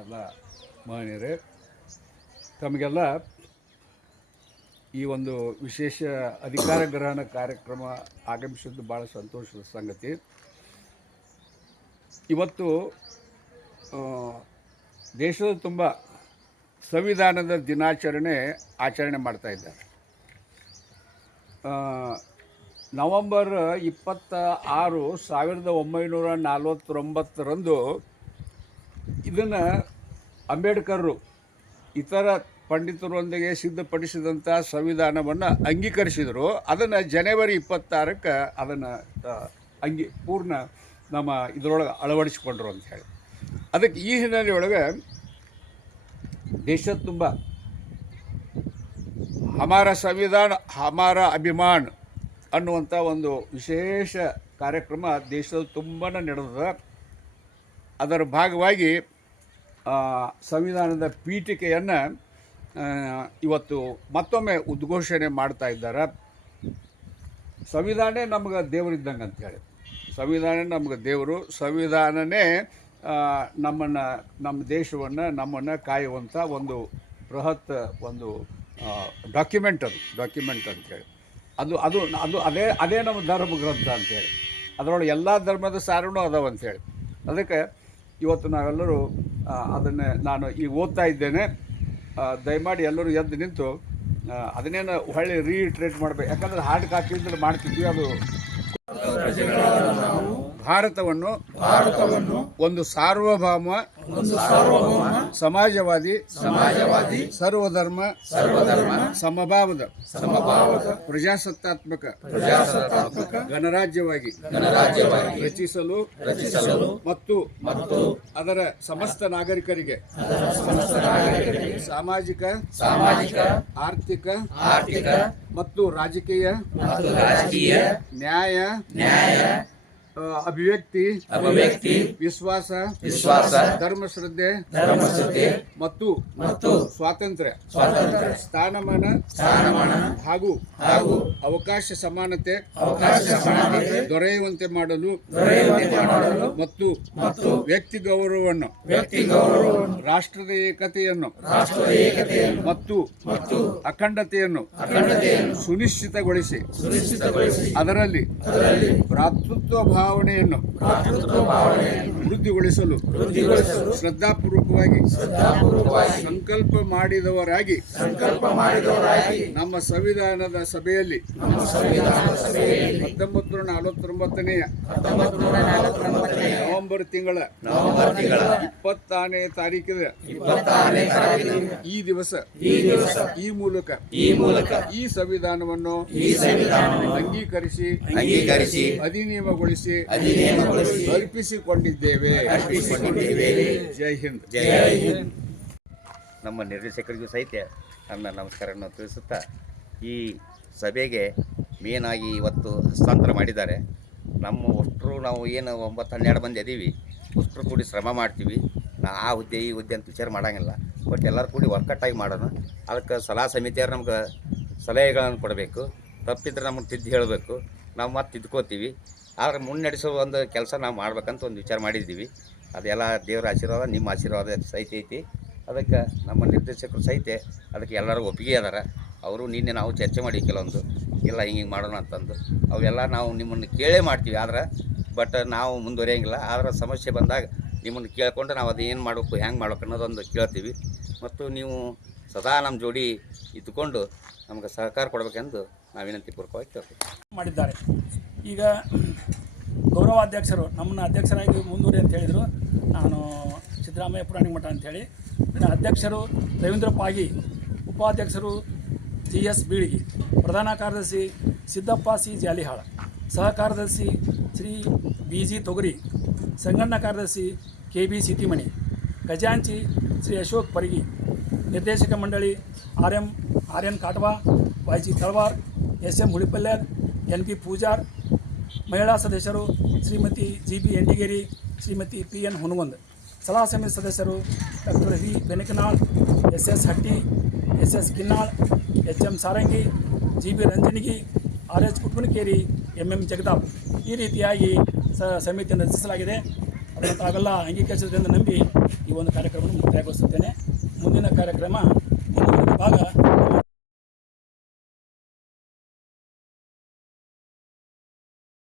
ಎಲ್ಲ ಮಹನೀಯರೇ, ತಮಗೆಲ್ಲ ಈ ಒಂದು ವಿಶೇಷ ಅಧಿಕಾರ ಗ್ರಹಣ ಕಾರ್ಯಕ್ರಮ ಆಗಮಿಸಿದ್ದು ಭಾಳ ಸಂತೋಷದ ಸಂಗತಿ. ಇವತ್ತು ದೇಶದ ತುಂಬ ಸಂವಿಧಾನದ ದಿನಾಚರಣೆ ಆಚರಣೆ ಮಾಡ್ತಾ ಇದ್ದಾರೆ. ನವಂಬರ್ 26, 1949 ಇದನ್ನು ಅಂಬೇಡ್ಕರ್ರು ಇತರ ಪಂಡಿತರೊಂದಿಗೆ ಸಿದ್ಧಪಡಿಸಿದಂಥ ಸಂವಿಧಾನವನ್ನು ಅಂಗೀಕರಿಸಿದರು. ಅದನ್ನು ಜನವರಿ 26ಕ್ಕೆ ಅದನ್ನು ಪೂರ್ಣ ನಮ್ಮ ಇದರೊಳಗೆ ಅಳವಡಿಸಿಕೊಂಡ್ರು ಅಂತ ಹೇಳಿ. ಅದಕ್ಕೆ ಈ ಹಿನ್ನೆಲೆಯೊಳಗೆ ದೇಶದ ತುಂಬ ಹಮಾರ ಸಂವಿಧಾನ ಹಮಾರ ಅಭಿಮಾನ್ ಅನ್ನುವಂಥ ಒಂದು ವಿಶೇಷ ಕಾರ್ಯಕ್ರಮ ದೇಶದ ತುಂಬಾ ನಡೆದ. ಅದರ ಭಾಗವಾಗಿ ಸಂವಿಧಾನದ ಪೀಠಿಕೆಯನ್ನು ಇವತ್ತು ಮತ್ತೊಮ್ಮೆ ಉದ್ಘೋಷಣೆ ಮಾಡ್ತಾ ಇದ್ದಾರೆ. ಸಂವಿಧಾನ ನಮಗೆ ದೇವರಿದ್ದಂಗೆ ಅಂಥೇಳಿ, ಸಂವಿಧಾನ ನಮಗೆ ದೇವರು, ಸಂವಿಧಾನನೇ ನಮ್ಮ ದೇಶವನ್ನು ನಮ್ಮನ್ನು ಕಾಯುವಂಥ ಒಂದು ಬೃಹತ್ ಒಂದು ಡಾಕ್ಯುಮೆಂಟ್ ಅಂಥೇಳಿ. ಅದು ಅದು ಅದು ಅದೇ ನಮ್ಮ ಧರ್ಮ ಗ್ರಂಥ ಅಂಥೇಳಿ. ಅದರೊಳಗೆ ಎಲ್ಲ ಧರ್ಮದ ಸಾರನೂ ಅದಾವ ಅಂಥೇಳಿ. ಅದಕ್ಕೆ ಇವತ್ತು ನಾವೆಲ್ಲರೂ ಅದನ್ನೇ ನಾನು ಈಗ ಓದ್ತಾ ಇದ್ದೇನೆ. ದಯಮಾಡಿ ಎಲ್ಲರೂ ಎದ್ದು ನಿಂತು ಅದನ್ನೇನು ಹೊಳ್ಳಿ ರೀಟ್ರೇಟ್ ಮಾಡಬೇಕು, ಯಾಕಂದರೆ ಹಾರ್ಡ್ ಕಾಪಿಯಿಂದಲೇ ಮಾಡ್ತಿದ್ವಿ. ಅದು ಭಾರತವನ್ನು ಒಂದು ಸಾರ್ವಭೌಮ ಸಮಾಜವಾದಿ ಸರ್ವಧರ್ಮ ಸಮಭಾವದ ಪ್ರಜಾಸತ್ತಾತ್ಮಕ ಗಣರಾಜ್ಯವಾಗಿ ರಚಿಸಲು ಮತ್ತು ಅದರ ಸಮಸ್ತ ನಾಗರಿಕರಿಗೆ ಸಾಮಾಜಿಕ ಆರ್ಥಿಕ ಮತ್ತು ರಾಜಕೀಯ ನ್ಯಾಯ ಅಭಿವ್ಯಕ್ತಿ ವಿಶ್ವಾಸ ಧರ್ಮಶ್ರದ್ಧೆ ಮತ್ತು ಸ್ವಾತಂತ್ರ್ಯ ಸ್ಥಾನಮಾನ ಹಾಗೂ ಅವಕಾಶ ಸಮಾನತೆ ದೊರೆಯುವಂತೆ ಮಾಡಲು ಮತ್ತು ವ್ಯಕ್ತಿ ಗೌರವವನ್ನು ರಾಷ್ಟ್ರದ ಏಕತೆಯನ್ನು ಮತ್ತು ಅಖಂಡತೆಯನ್ನು ಸುನಿಶ್ಚಿತಗೊಳಿಸಿ ಅದರಲ್ಲಿ ಭ್ರಾತೃತ್ವ ಭಾವನೆಯನ್ನು ವೃದ್ಧಿಗೊಳಿಸಲು ಶ್ರದ್ಧಾಪೂರ್ವಕವಾಗಿ ಸಂಕಲ್ಪ ಮಾಡಿದವರಾಗಿ ನಮ್ಮ ಸಂವಿಧಾನದ ಸಭೆಯಲ್ಲಿ 1949ನೇ ನವೆಂಬರ್ ತಿಂಗಳ 20ನೇ ತಾರೀಕಿನ ಈ ದಿವಸ ಈ ಮೂಲಕ ಈ ಸಂವಿಧಾನವನ್ನು ಅಂಗೀಕರಿಸಿ ಅಧಿನಿಯಮಗೊಳಿಸಿ ಅರ್ಪಿಸಿಕೊಂಡಿದ್ದೇವೆ. ಜೈ ಹಿಂದ್. ನಮ್ಮ ನಿರ್ದೇಶಕರಿಗೂ ಸಹಿತ ನನ್ನ ನಮಸ್ಕಾರವನ್ನು ತಿಳಿಸುತ್ತಾ, ಈ ಸಭೆಗೆ ಮೇನಾಗಿ ಇವತ್ತು ಹಸ್ತಾಂತರ ಮಾಡಿದ್ದಾರೆ. ನಮ್ಮ ಅಷ್ಟರು ನಾವು ಏನು 9-12 ಮಂದಿ ಅದೀವಿ, ಅಷ್ಟರು ಕೂಡಿ ಶ್ರಮ ಮಾಡ್ತೀವಿ. ಆ ಹುದ್ದೆ ಈ ಹುದ್ದೆ ಅಂತ ವಿಚಾರ ಮಾಡೋಂಗಿಲ್ಲ. ಬಟ್ ಎಲ್ಲರೂ ಕೂಡಿ ಒಕ್ಕಟ್ಟಾಗಿ ಮಾಡೋಣ. ಅದಕ್ಕೆ ಸಲಹಾ ಸಮಿತಿಯವ್ರು ನಮ್ಗೆ ಸಲಹೆಗಳನ್ನು ಕೊಡಬೇಕು. ತಪ್ಪಿದ್ರೆ ನಮಗೆ ತಿದ್ದು ಹೇಳಬೇಕು, ನಾವು ಮತ್ತೆ ತಿದ್ಕೋತೀವಿ. ಆದರೆ ಮುನ್ನಡೆಸೋ ಒಂದು ಕೆಲಸ ನಾವು ಮಾಡ್ಬೇಕಂತ ಒಂದು ವಿಚಾರ ಮಾಡಿದ್ದೀವಿ. ಅದೆಲ್ಲ ದೇವರ ಆಶೀರ್ವಾದ, ನಿಮ್ಮ ಆಶೀರ್ವಾದ ಸಹಿತ ಐತಿ. ಅದಕ್ಕೆ ನಮ್ಮ ನಿರ್ದೇಶಕರು ಸಹಿತ ಅದಕ್ಕೆ ಎಲ್ಲರೂ ಒಪ್ಪಿಗೆ ಅದಾರ. ಅವರು ನಿನ್ನೆ ನಾವು ಚರ್ಚೆ ಮಾಡಿ ಕೆಲವೊಂದು ಇಲ್ಲ ಹಿಂಗೆ ಮಾಡೋಣ ಅಂತಂದು ಅವೆಲ್ಲ ನಾವು ನಿಮ್ಮನ್ನು ಕೇಳೇ ಮಾಡ್ತೀವಿ. ಆದ್ರೆ ಬಟ್ ನಾವು ಮುಂದುವರಿಯೋಂಗಿಲ್ಲ. ಆದ್ರೆ ಸಮಸ್ಯೆ ಬಂದಾಗ ನಿಮ್ಮನ್ನು ಕೇಳ್ಕೊಂಡು ನಾವು ಅದು ಏನು ಮಾಡಬೇಕು, ಹೆಂಗೆ ಮಾಡ್ಬೇಕು ಅನ್ನೋದೊಂದು ಕೇಳ್ತೀವಿ. ಮತ್ತು ನೀವು ಸದಾ ನಮ್ಮ ಜೋಡಿ ಇದ್ದುಕೊಂಡು ನಮಗೆ ಸಹಕಾರ ಕೊಡಬೇಕೆಂದು ನಾವು ವಿನಂತಿಪೂರ್ವಕವಾಗಿ ಕೇಳ್ತೀವಿ ಮಾಡಿದ್ದಾರೆ. ಈಗ ಗೌರವಾಧ್ಯಕ್ಷರು ನಮ್ಮನ್ನು ಅಧ್ಯಕ್ಷರಾಗಿ ಮುಂದುವರಿ ಅಂತ ಹೇಳಿದರು. ನಾನು ಸಿದ್ದರಾಮಯ್ಯ ಪುರಾಣಿಕ ಮಠ ಅಂಥೇಳಿ. ಅಧ್ಯಕ್ಷರು ರವೀಂದ್ರ ಪಾಗಿ, ಉಪಾಧ್ಯಕ್ಷರು GS ಬೀಳಿಗಿ, ಪ್ರಧಾನ ಕಾರ್ಯದರ್ಶಿ ಸಿದ್ದಪ್ಪ C ಜಾಲಿಹಾಳ, ಸಹ ಕಾರ್ಯದರ್ಶಿ ಶ್ರೀ BG ತೊಗರಿ, ಸಂಗಣ್ಣ ಕಾರ್ಯದರ್ಶಿ KB ಸಿಟಿಮಣಿ, ಖಜಾಂಚಿ ಶ್ರೀ ಅಶೋಕ್ ಪರಿಗಿ, ನಿರ್ದೇಶಕ ಮಂಡಳಿ RN ಕಾಟವಾ, YG Talawar, SM ಹುಳಿಪಲ್ಯರ್, NP Pujar, ಮಹಿಳಾ ಸದಸ್ಯರು ಶ್ರೀಮತಿ GB ಎಂಡಿಗೇರಿ, ಶ್ರೀಮತಿ PN ಹುನಗುಂದ್, ಸಲಹಾ ಸಮಿತಿ ಸದಸ್ಯರು ಡಾಕ್ಟರ್ V ಬೆನಕನಾಳ್, SS ಹಟ್ಟಿ, SS ಗಿನ್ನಾಳ್, HM Sarangi, GB ರಂಜನಿಗಿ, RH ಕುಟ್ಮನಕೇರಿ, MM ಜಗದಾಪ್. ಈ ರೀತಿಯಾಗಿ ಸಮಿತಿಯನ್ನು ರಚಿಸಲಾಗಿದೆ. ಅದನ್ನು ತಾವೆಲ್ಲ ಅಂಗೀಕರಿಸಿದ್ರಿಂದ ನಂಬಿ ಈ ಒಂದು ಕಾರ್ಯಕ್ರಮವನ್ನು ಮುಕ್ತಾಯಗೊಳಿಸುತ್ತೇನೆ. ಮುಂದಿನ ಕಾರ್ಯಕ್ರಮ